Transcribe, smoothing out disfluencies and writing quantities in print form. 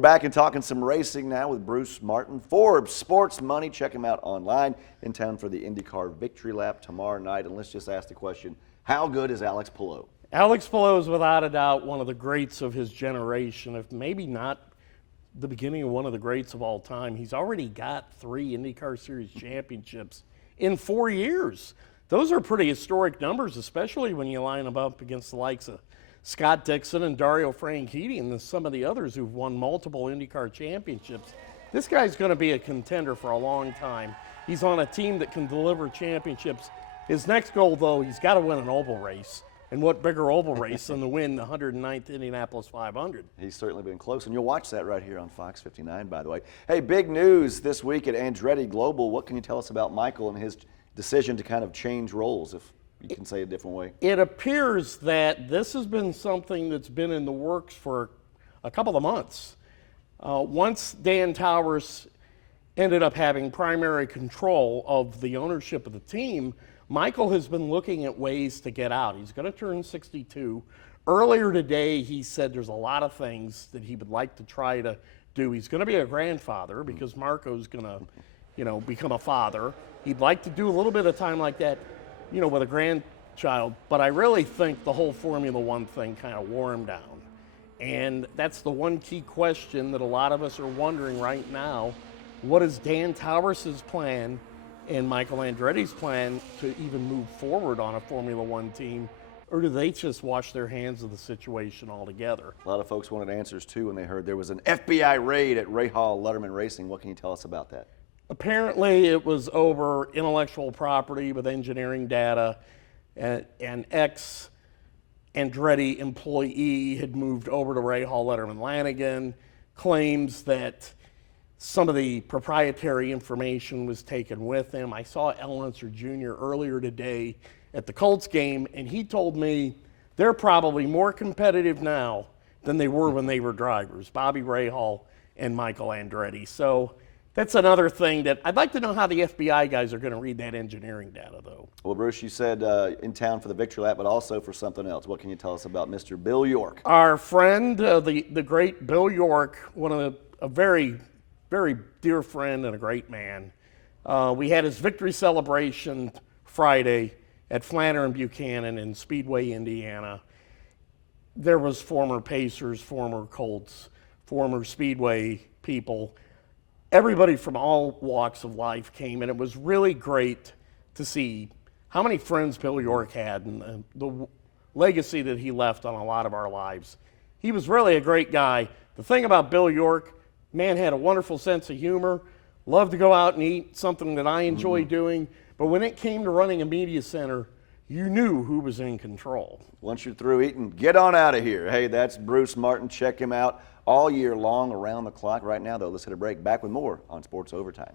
back and talking some racing now with Bruce Martin. Forbes Sports Money. Check him out online. In town for the IndyCar Victory Lap tomorrow night. And let's just ask the question, how good is Alex Palou? Alex Palou is without a doubt one of the greats of his generation, if maybe not the beginning of one of the greats of all time. He's already got 3 IndyCar Series championships in 4 years. Those are pretty historic numbers, especially when you line them up against the likes of Scott Dixon and Dario Franchitti and some of the others who've won multiple IndyCar championships. This guy's going to be a contender for a long time. He's on a team that can deliver championships. His next goal, though, he's got to win an oval race. And what bigger oval race than to win the 109th Indianapolis 500? He's certainly been close, and you'll watch that right here on FOX59, by the way. Hey, big news this week at Andretti Global. What can you tell us about Michael and his decision to kind of change roles, if you can say it a different way? It appears that this has been something that's been in the works for a couple of months. Once Dan Towers ended up having primary control of the ownership of the team, Michael has been looking at ways to get out. He's going to turn 62. Earlier today, he said there's a lot of things that he would like to try to do. He's going to be a grandfather because Marco's going to, become a father. He'd like to do a little bit of time like that, with a grandchild. But I really think the whole Formula One thing kind of wore him down. And that's the one key question that a lot of us are wondering right now. What is Dan Towers' plan and Michael Andretti's plan to even move forward on a Formula One team? Or do they just wash their hands of the situation altogether? A lot of folks wanted answers, too, when they heard there was an FBI raid at Rahal Letterman Racing. What can you tell us about that? Apparently, it was over intellectual property with engineering data. An ex-Andretti employee had moved over to Rahal Letterman Lanigan, claims that some of the proprietary information was taken with him. I saw Al Unser Jr. earlier today at the Colts game, and he told me they're probably more competitive now than they were when they were drivers, Bobby Rahal and Michael Andretti. So that's another thing that I'd like to know how the FBI guys are going to read that engineering data, though. Well, Bruce, you said in town for the Victory Lap, but also for something else. What can you tell us about Mr. Bill York? Our friend, the great Bill York, a very, very dear friend and a great man. We had his victory celebration Friday at Flannery Buchanan in Speedway, Indiana. There was former Pacers, former Colts, former Speedway people. Everybody from all walks of life came, and it was really great to see how many friends Bill York had and the legacy that he left on a lot of our lives. He was really a great guy. The thing about Bill York, man had a wonderful sense of humor, loved to go out and eat, something that I enjoy doing, but when it came to running a media center, you knew who was in control. Once you're through eating, get on out of here. Hey, that's Bruce Martin. Check him out all year long, around the clock. Right now, though, let's hit a break. Back with more on Sports Overtime.